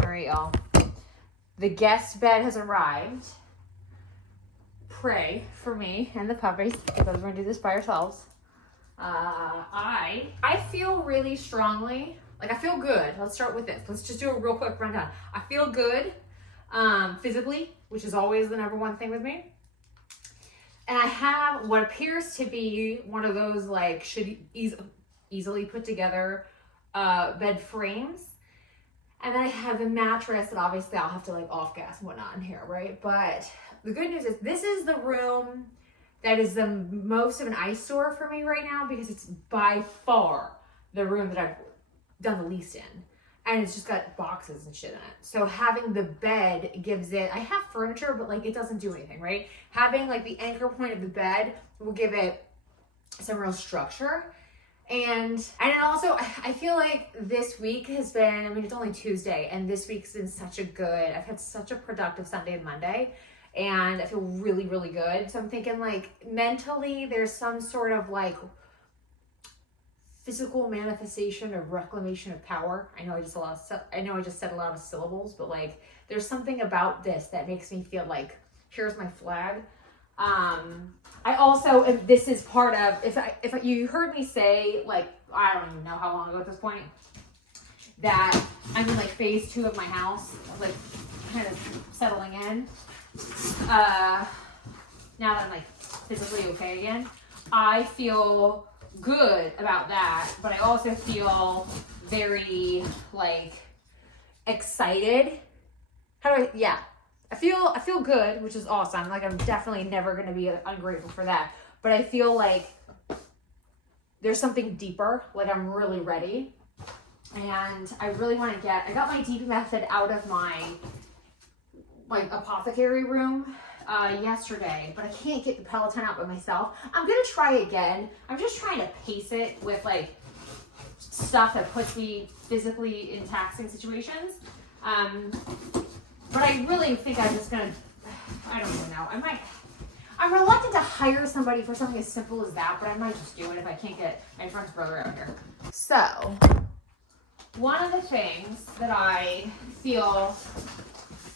All right, y'all. The guest bed has arrived. Pray for me and the puppies because we're gonna do this by ourselves. I feel really strongly, like I feel good. Let's start with this. Let's just do a real quick rundown. I feel good physically, which is always the number one thing with me. And I have what appears to be one of those like should easily put together bed frames. And then I have the mattress that obviously I'll have to like off gas and whatnot in here, right? But the good news is this is the room that is the most of an eyesore for me right now because it's by far the room that I've done the least in. And it's just got boxes and shit in it. So having the bed gives it, I have furniture, but like it doesn't do anything, right? Having like the anchor point of the bed will give it some real structure. And also I feel like this week has been, I mean, it's only Tuesday and this week's been such a good, I've had such a productive Sunday and Monday. And I feel really, really good. So I'm thinking like mentally there's some sort of like physical manifestation or reclamation of power. I know I just said a lot of syllables, but like there's something about this that makes me feel like here's my flag. I also, if this is part of, if you heard me say like, I don't even know how long ago at this point, that I'm in like phase 2 of my house, like kind of settling in. Now that I'm like physically okay again, I feel good about that, but I also feel very like excited. I feel good, which is awesome. Like I'm definitely never going to be ungrateful for that, but I feel like there's something deeper, like I'm really ready. And I really want to I got my DP method out of my like apothecary room yesterday, but I can't get the Peloton out by myself. I'm gonna try again. I'm just trying to pace it with like stuff that puts me physically in taxing situations. But I really think I'm just gonna, I don't even know. I'm reluctant to hire somebody for something as simple as that, but I might just do it if I can't get my friend's brother out here. So, one of the things that I feel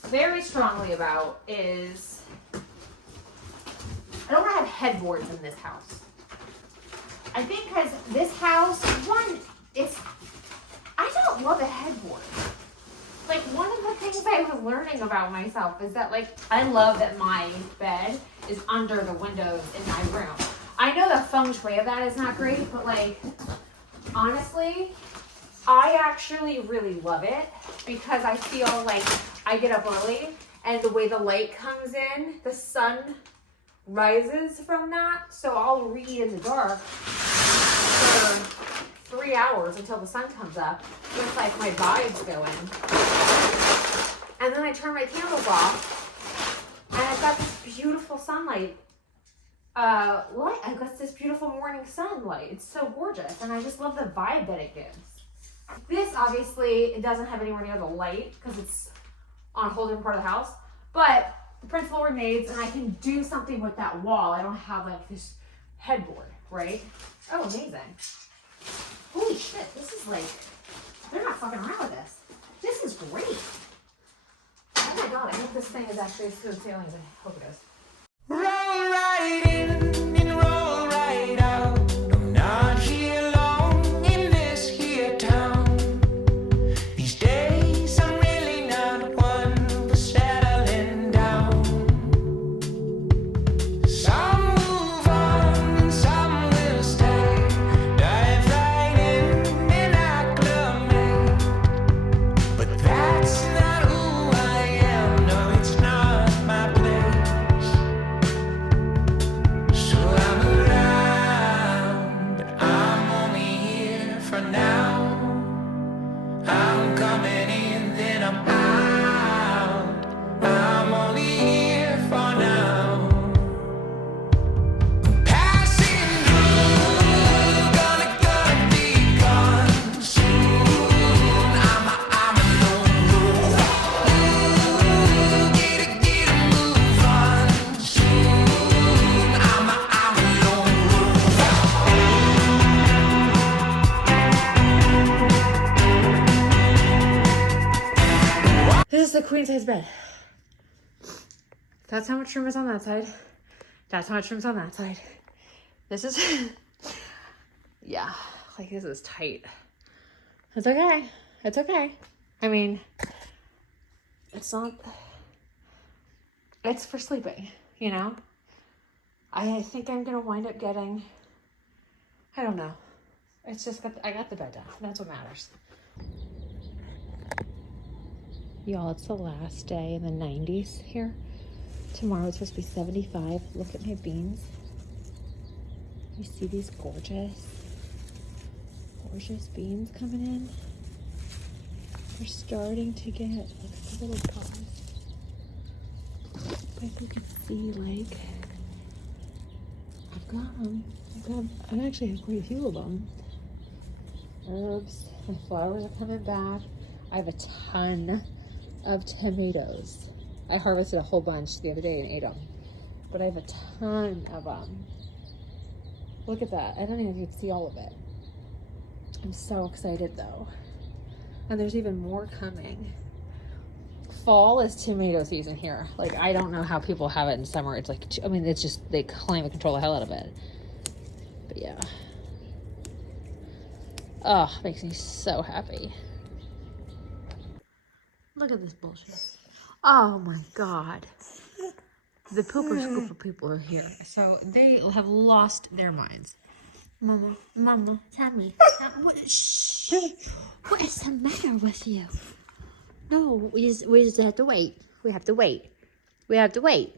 very strongly about is I don't want to have headboards in this house. I think because this house, I don't love a headboard. Like one of the things I was learning about myself is that like I love that my bed is under the windows in my room. I know the feng shui of that is not great, but like honestly, I actually really love it because I feel like I get up early and the way the light comes in, the sun rises from that. So I'll read in the dark for 3 hours until the sun comes up with like my vibes going. And then I turn my candles off and I've got this beautiful sunlight. I've got this beautiful morning sunlight. It's so gorgeous. And I just love the vibe that it gives. This obviously, it doesn't have anywhere near the light because it's on a whole different part of the house. But the principle remains and I can do something with that wall. I don't have like this headboard, right? Oh, amazing. Holy shit, this is like, they're not fucking around with this. This is great. Oh my god, I hope this thing is actually as smooth sailing as I hope it is. Roll right in and roll right out. I'm not here long in this here town. These days I'm really not one for settling down. Some move on and some will stay. Dive right in and acclimate. But that's not who I am. No, it's not my place. This is the queen size bed. That's how much room is on that side. That's how much room's on that side. This is, yeah, like this is tight. It's okay. It's okay. I mean, it's not, it's for sleeping, you know? I think I'm gonna wind up getting, I don't know. It's just, I got the bed done. That's what matters. Y'all, it's the last day in the 90s here. Tomorrow it's supposed to be 75. Look at my beans. You see these gorgeous beans coming in? They're starting to get, look at the little pods. Like you can see, like, I've got them. I actually have quite a few of them. Herbs, my flowers are coming back. I have a ton of tomatoes. I harvested a whole bunch the other day and ate them. But I have a ton of them. Look at that. I don't even know if you can see all of it. I'm so excited though. And there's even more coming. Fall is tomato season here. Like, I don't know how people have it in summer. It's like, I mean, it's just, they climate control the hell out of it. But yeah. Oh, makes me so happy. Look at this bullshit. Oh my God. The pooper scooper people are here. So they have lost their minds. Mama, tell me. Shh. What is the matter with you? No, we just have to wait. We have to wait. We have to wait.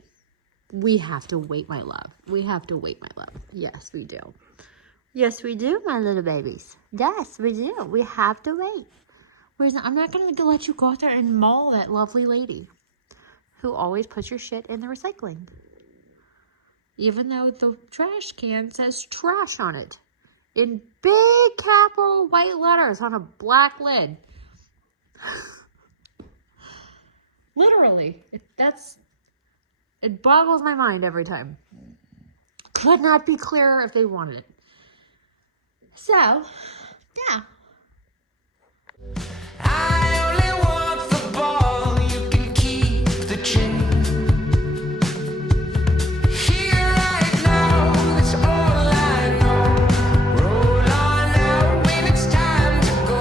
We have to wait, my love. We have to wait, my love. Yes, we do. Yes, we do, my little babies. Yes, we do. We have to wait. I'm not going to let you go out there and maul that lovely lady who always puts your shit in the recycling. Even though the trash can says trash on it. In big capital white letters on a black lid. Literally. It boggles my mind every time. Could not be clearer if they wanted it. So, yeah. I only want the ball, you can keep the chain. Here right now, that's all I know. Roll on out when it's time to go.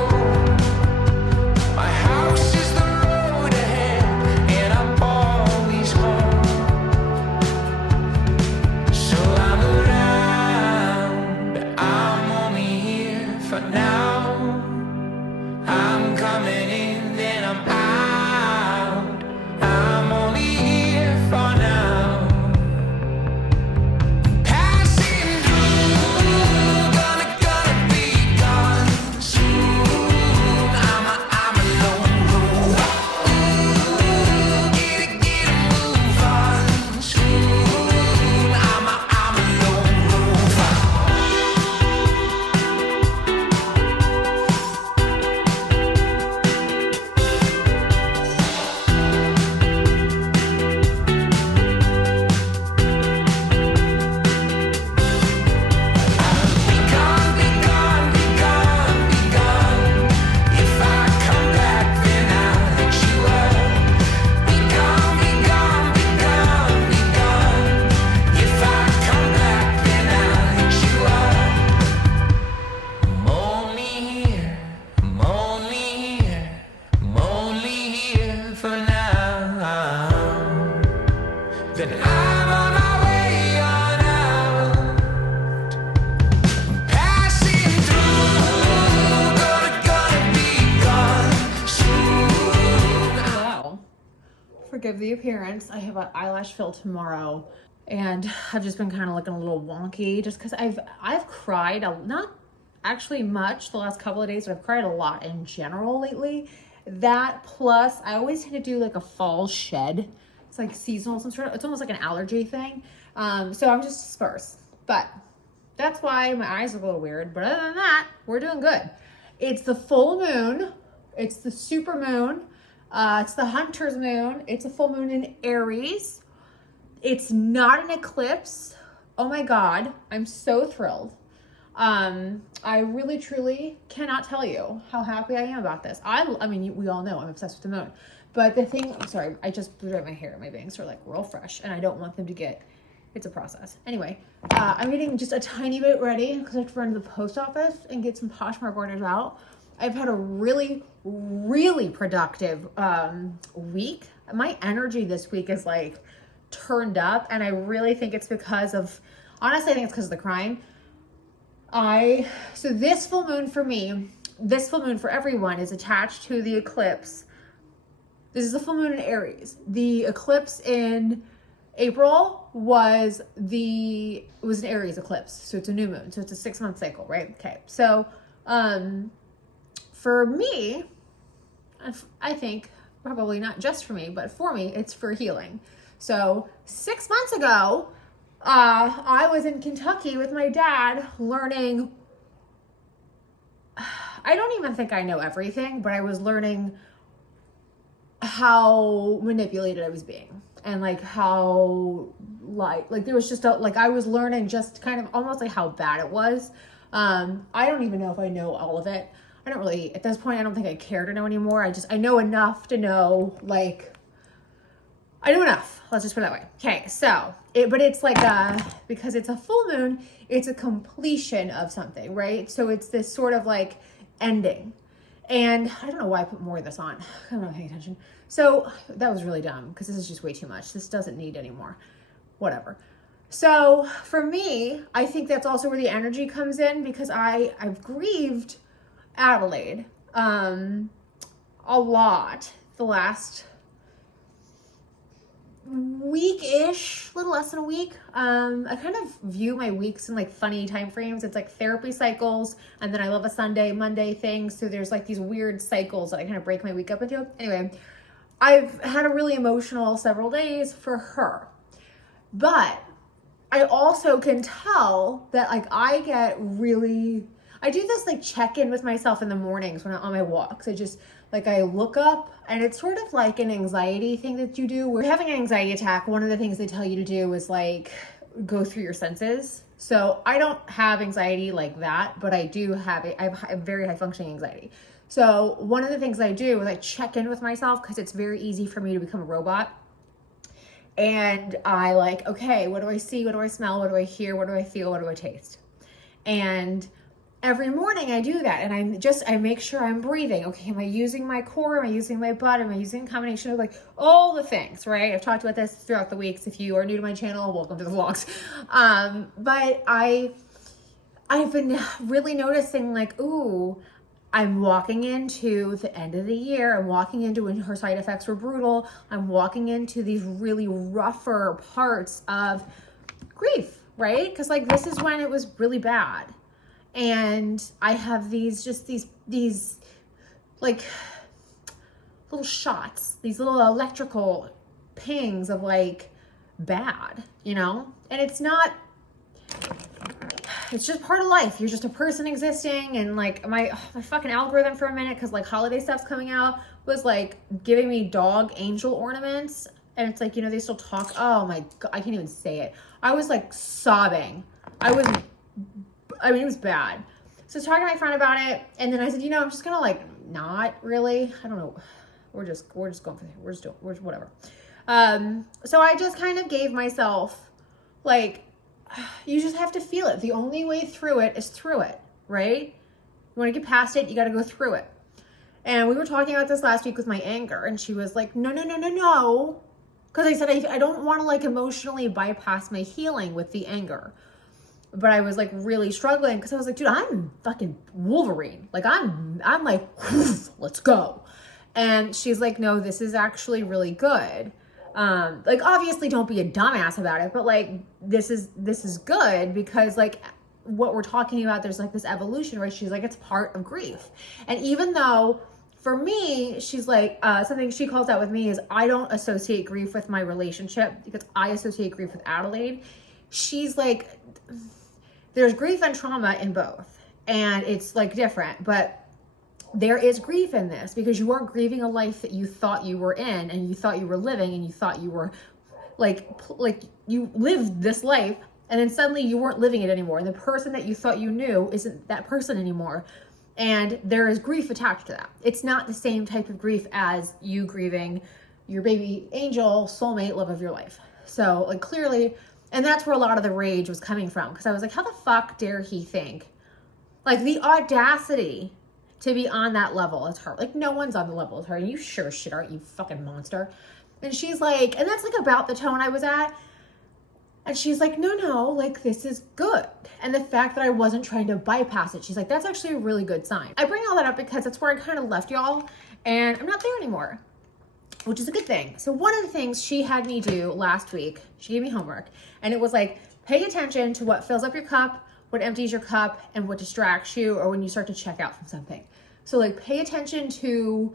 My house is the road ahead, and I'm always home. So I'm around, but I'm only here for now. I'm coming in, then I'm out. I'm only here for now. Passing through, gonna be gone soon. I'm a lone rover. Ooh, get a move on soon. I'm a lone rover. Then I'm on my way on out. Passing through, gonna be gone soon. Hello. Forgive the appearance. I have an eyelash fill tomorrow, and I've just been kind of looking a little wonky just because I've cried not actually much the last couple of days, but I've cried a lot in general lately. That plus I always tend to do like a fall shed. It's like seasonal, it's almost like an allergy thing. So I'm just sparse, but that's why my eyes are a little weird. But other than that, we're doing good. It's the full moon. It's the super moon. It's the hunter's moon. It's a full moon in Aries. It's not an eclipse. Oh my God, I'm so thrilled. I really truly cannot tell you how happy I am about this. I mean, we all know I'm obsessed with the moon, but the thing, sorry, I just blew out my hair. My bangs are like real fresh and I don't want them to get, it's a process. Anyway, I'm getting just a tiny bit ready because I have to run to the post office and get some Poshmark orders out. I've had a really, really productive week. My energy this week is like turned up, and I really think it's because of, honestly, I think it's because of the crying. So this full moon for me, this full moon for everyone is attached to the eclipse. This is the full moon in Aries. The eclipse in April was an Aries eclipse. So it's a new moon. So it's a 6-month cycle, right? Okay. So, for me, I think probably not just for me, but for me, it's for healing. So 6 months ago, I was in Kentucky with my dad learning. I don't even think I know everything, but I was learning how manipulated I was being, and like how like there was just I was learning just kind of almost like how bad it was. I don't even know if I know all of it. I don't really, at this point, I don't think I care to know anymore. I know enough to know, like, I know enough. Let's just put it that way. Okay, so, but it's like because it's a full moon, it's a completion of something, right? So it's this sort of like ending. And I don't know why I put more of this on. I'm not paying attention. So that was really dumb because this is just way too much. This doesn't need any more. Whatever. So for me, I think that's also where the energy comes in, because I've grieved Adelaide a lot the last week-ish, a little less than a week. I kind of view my weeks in like funny time frames. It's like therapy cycles, and then I love a Sunday, Monday thing. So there's like these weird cycles that I kind of break my week up into. Anyway, I've had a really emotional several days for her, but I also can tell that like I do this like check-in with myself in the mornings when I'm on my walks. I look up, and it's sort of like an anxiety thing that you do. We're having an anxiety attack. One of the things they tell you to do is like go through your senses. So I don't have anxiety like that, but I do have it. I have very high functioning anxiety. So one of the things I do is I check in with myself, because it's very easy for me to become a robot. And I like, okay, what do I see? What do I smell? What do I hear? What do I feel? What do I taste? And every morning I do that, and I make sure I'm breathing. Okay, am I using my core? Am I using my butt? Am I using a combination of like all the things, right? I've talked about this throughout the weeks. If you are new to my channel, welcome to the vlogs. But I've been really noticing like, ooh, I'm walking into the end of the year. I'm walking into when her side effects were brutal. I'm walking into these really rougher parts of grief, right? Because like this is when it was really bad. And I have these like little shots, these little electrical pings of like bad, you know? And it's just part of life. You're just a person existing. And like my fucking algorithm for a minute, because like holiday stuff's coming out, was like giving me dog angel ornaments. And it's like, you know, they still talk. Oh my God, I can't even say it. I was like sobbing. It was bad. So I was talking to my friend about it, and then I said, you know, I'm just gonna like not really. I don't know. We're just going for it. We're whatever. So I just kind of gave myself like, you just have to feel it. The only way through it is through it, right? You want to get past it, you got to go through it. And we were talking about this last week with my anger, and she was like, no. Because I said, I don't want to like emotionally bypass my healing with the anger. But I was like really struggling, because I was like, dude, I'm fucking Wolverine. Like I'm like, let's go. And she's like, no, this is actually really good. Like obviously don't be a dumbass about it, but like this is good, because like what we're talking about, there's like this evolution, right? She's like, it's part of grief. And even though for me, she's like, something she calls out with me is I don't associate grief with my relationship, because I associate grief with Adelaide. She's like, there's grief and trauma in both, and it's like different, but there is grief in this, because you are grieving a life that you thought you were in, and you thought you were living, and you thought you were like you lived this life, And then suddenly you weren't living it anymore. And the person that you thought you knew isn't that person anymore. And there is grief attached to that. It's not the same type of grief as you grieving your baby angel, soulmate, love of your life. So like clearly, and that's where a lot of the rage was coming from. Because I was like, how the fuck dare he think? Like the audacity to be on that level as her. Like no one's on the level as her. And you sure shit aren't, you fucking monster. And she's like, and that's like about the tone I was at. And she's like, no, like this is good. And the fact that I wasn't trying to bypass it, she's like, that's actually a really good sign. I bring all that up because that's where I kind of left y'all and I'm not there anymore, which is a good thing. So one of the things she had me do last week, she gave me homework and it was like, pay attention to what fills up your cup, what empties your cup, and what distracts you or when you start to check out from something. So like pay attention to,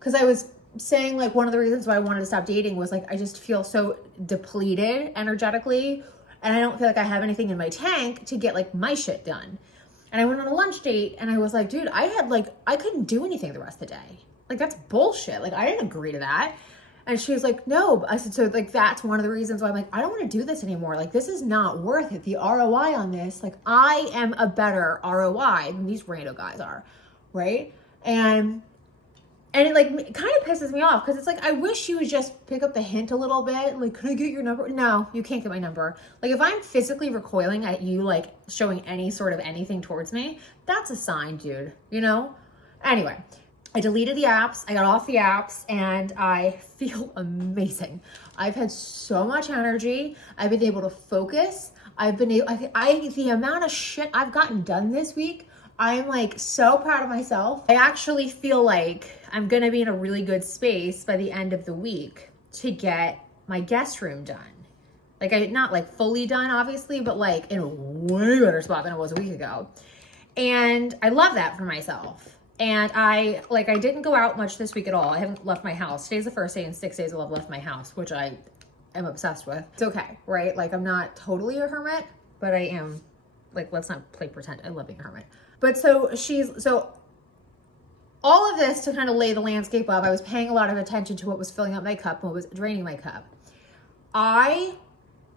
because I was saying like one of the reasons why I wanted to stop dating was like I just feel so depleted energetically and I don't feel like I have anything in my tank to get like my shit done. And I went on a lunch date and I was like, dude, I couldn't do anything the rest of the day. Like that's bullshit. Like I didn't agree to that. And she was like, no. I said, so like that's one of the reasons why I'm like, I don't want to do this anymore. Like this is not worth it. The ROI on this, like I am a better ROI than these rando guys are, right? And it like kind of pisses me off because it's like, I wish you would just pick up the hint a little bit. Like, could I get your number? No, you can't get my number. Like if I'm physically recoiling at you, like showing any sort of anything towards me, that's a sign, dude, you know? Anyway, I deleted the apps. I got off the apps and I feel amazing. I've had so much energy. I've been able to focus. I've been able, the amount of shit I've gotten done this week, I'm like so proud of myself. I actually feel like I'm gonna be in a really good space by the end of the week to get my guest room done. Like not like fully done obviously, but like in a way better spot than it was a week ago. And I love that for myself. And I didn't go out much this week at all. I haven't left my house. Today's the first day in 6 days I've left my house, which I am obsessed with. It's okay, right? Like I'm not totally a hermit, but I am, like, let's not play pretend. I love being a hermit. But so all of this to kind of lay the landscape of, I was paying a lot of attention to what was filling up my cup and what was draining my cup. I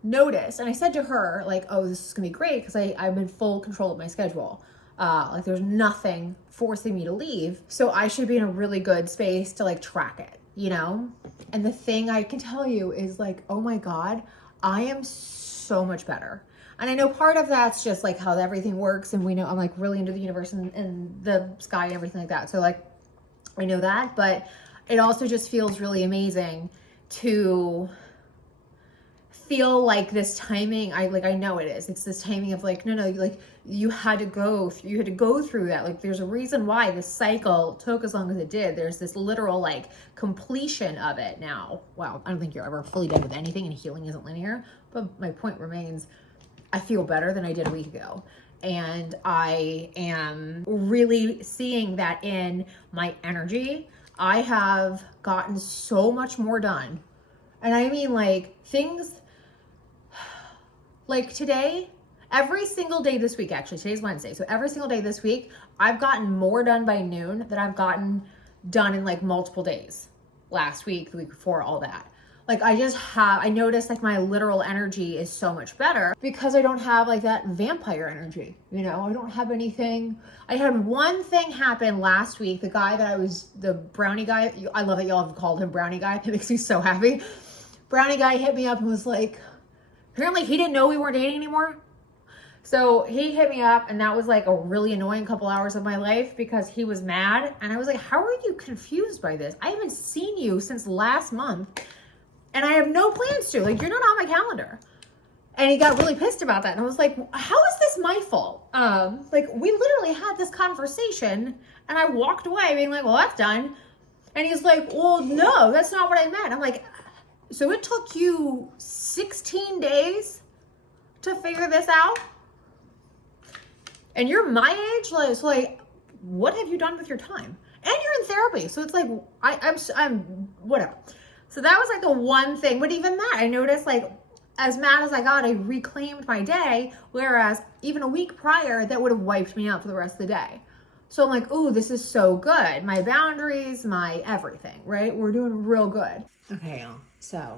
noticed, and I said to her, like, oh, this is gonna be great because I'm in full control of my schedule. Like there's nothing forcing me to leave. So I should be in a really good space to like track it, you know? And the thing I can tell you is like, oh my God, I am so much better. And I know part of that's just like how everything works. And we know I'm like really into the universe and the sky and everything like that. So like, I know that, but it also just feels really amazing to feel like this timing. I know it is. It's this timing of like, no, like you had to go through that. Like there's a reason why this cycle took as long as it did. There's this literal like completion of it now. Wow. I don't think you're ever fully done with anything and healing isn't linear, but my point remains, I feel better than I did a week ago. And I am really seeing that in my energy. I have gotten so much more done. And I mean like things like today, every single day this week, actually, today's Wednesday. So every single day this week, I've gotten more done by noon than I've gotten done in like multiple days. Last week, the week before, all that. Like I noticed like my literal energy is so much better because I don't have like that vampire energy, you know? I don't have anything. I had one thing happen last week. The brownie guy, I love that y'all have called him brownie guy. It makes me so happy. Brownie guy hit me up and was like, apparently he didn't know we weren't dating anymore. So he hit me up and that was like a really annoying couple hours of my life because he was mad. And I was like, how are you confused by this? I haven't seen you since last month. And I have no plans to, like, you're not on my calendar. And he got really pissed about that. And I was like, how is this my fault? Like we literally had this conversation and I walked away being like, well, that's done. And he's like, well, no, that's not what I meant. I'm like, so it took you 16 days to figure this out? And you're my age? Like, what have you done with your time? And you're in therapy. So it's like, I'm whatever. So that was like the one thing, but even that, I noticed like, as mad as I got, I reclaimed my day, whereas even a week prior, that would have wiped me out for the rest of the day. So I'm like, ooh, this is so good. My boundaries, my everything, right? We're doing real good. Okay, y'all. So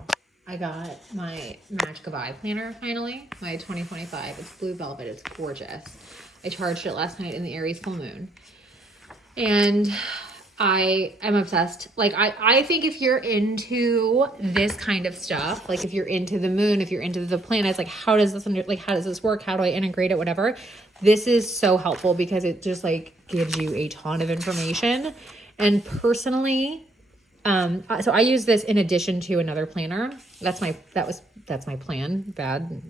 I got my Magic of Eye planner finally, my 2025. It's blue velvet. It's gorgeous. I charged it last night in the Aries full moon. And I am obsessed. Like, I think if you're into this kind of stuff, like if you're into the moon, if you're into the planets, like how does this work? How do I integrate it? Whatever. This is so helpful because it just like gives you a ton of information. And personally, so I use this in addition to another planner. That's my plan. Bad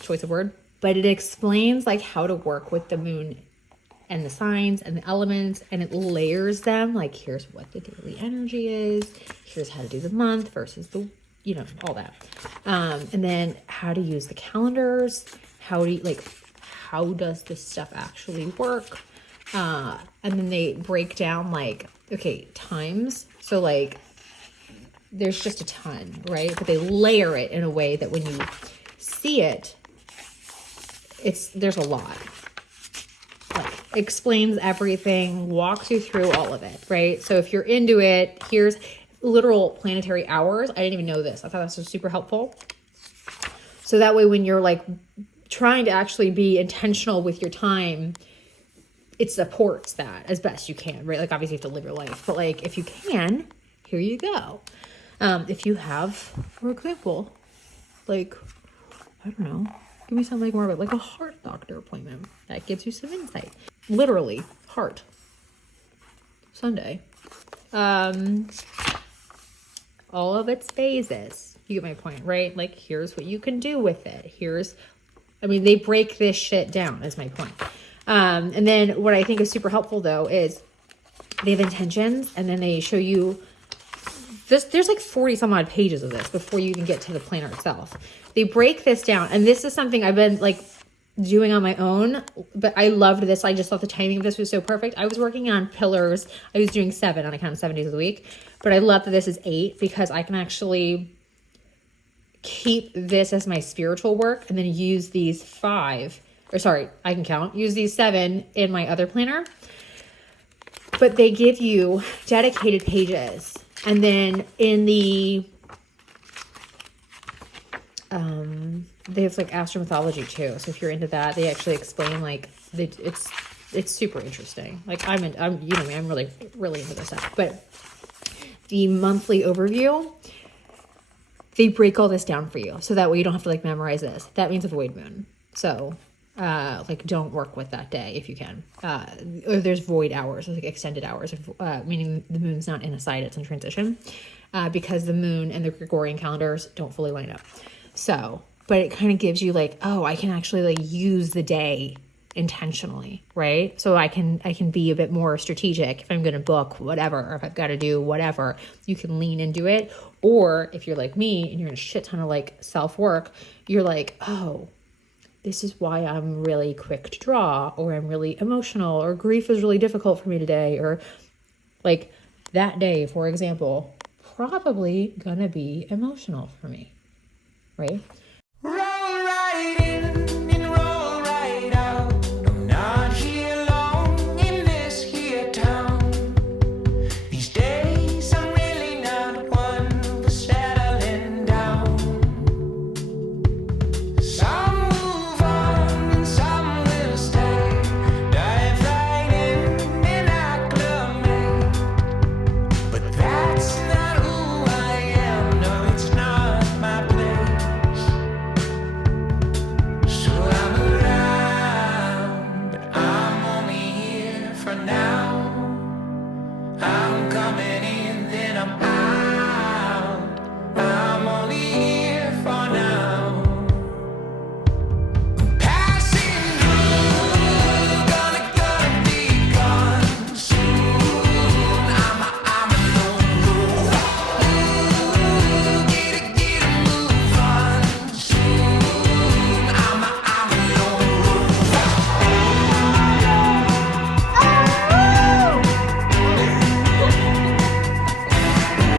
choice of word, but it explains like how to work with the moon and the signs and the elements, and it layers them. Like, here's what the daily energy is. Here's how to do the month versus the, all that. And then how to use the calendars. How does this stuff actually work? And then they break down like, okay, times. So like, there's just a ton, right? But they layer it in a way that when you see it, there's a lot. Like, explains everything, walks you through all of it, right? So if you're into it, here's literal planetary hours. I didn't even know this. I thought this was super helpful. So that way, when you're like trying to actually be intentional with your time, it supports that as best you can, right? Like, obviously you have to live your life, but like, if you can, here you go. If you have, for example, like, I don't know, give me something more about like a heart doctor appointment. That gives you some insight. Literally, heart. Sunday. All of its phases. You get my point, right? Like, here's what you can do with it. They break this shit down, is my point. And then what I think is super helpful though is they have intentions, and then they show you this. There's like 40 some odd pages of this before you even get to the planner itself. They break this down, and this is something I've been like doing on my own, but I loved this. I just thought the timing of this was so perfect. I was working on pillars. I was doing 7 on account of 7 days of the week, but I love that this is 8 because I can actually keep this as my spiritual work and then use these 5, or sorry, I can count, use these 7 in my other planner. But they give you dedicated pages. And then in the, they have like astromythology too. So if you're into that, they actually explain like, it's super interesting. Like I'm really, really into this stuff. But the monthly overview, they break all this down for you. So that way you don't have to like memorize this. That means a void moon. So like don't work with that day if you can. Or there's void hours, like extended hours, meaning the moon's not in a side, it's in transition, because the moon and the Gregorian calendars don't fully line up. So, but it kind of gives you like, oh, I can actually like use the day intentionally, right? So I can be a bit more strategic if I'm going to book whatever, or if I've got to do whatever, you can lean into it. Or if you're like me and you're in a shit ton of like self-work, you're like, oh, this is why I'm really quick to draw, or I'm really emotional, or grief is really difficult for me today, or like that day, for example, probably gonna be emotional for me, right? Roll right in and roll right out. I'm not here alone in this here town. These days I'm really not one for settling down. Some move on and some will stay. Dive right in and acclimate. But that's not who I am. No, it's not my place. So I'm around, but I'm only here for now.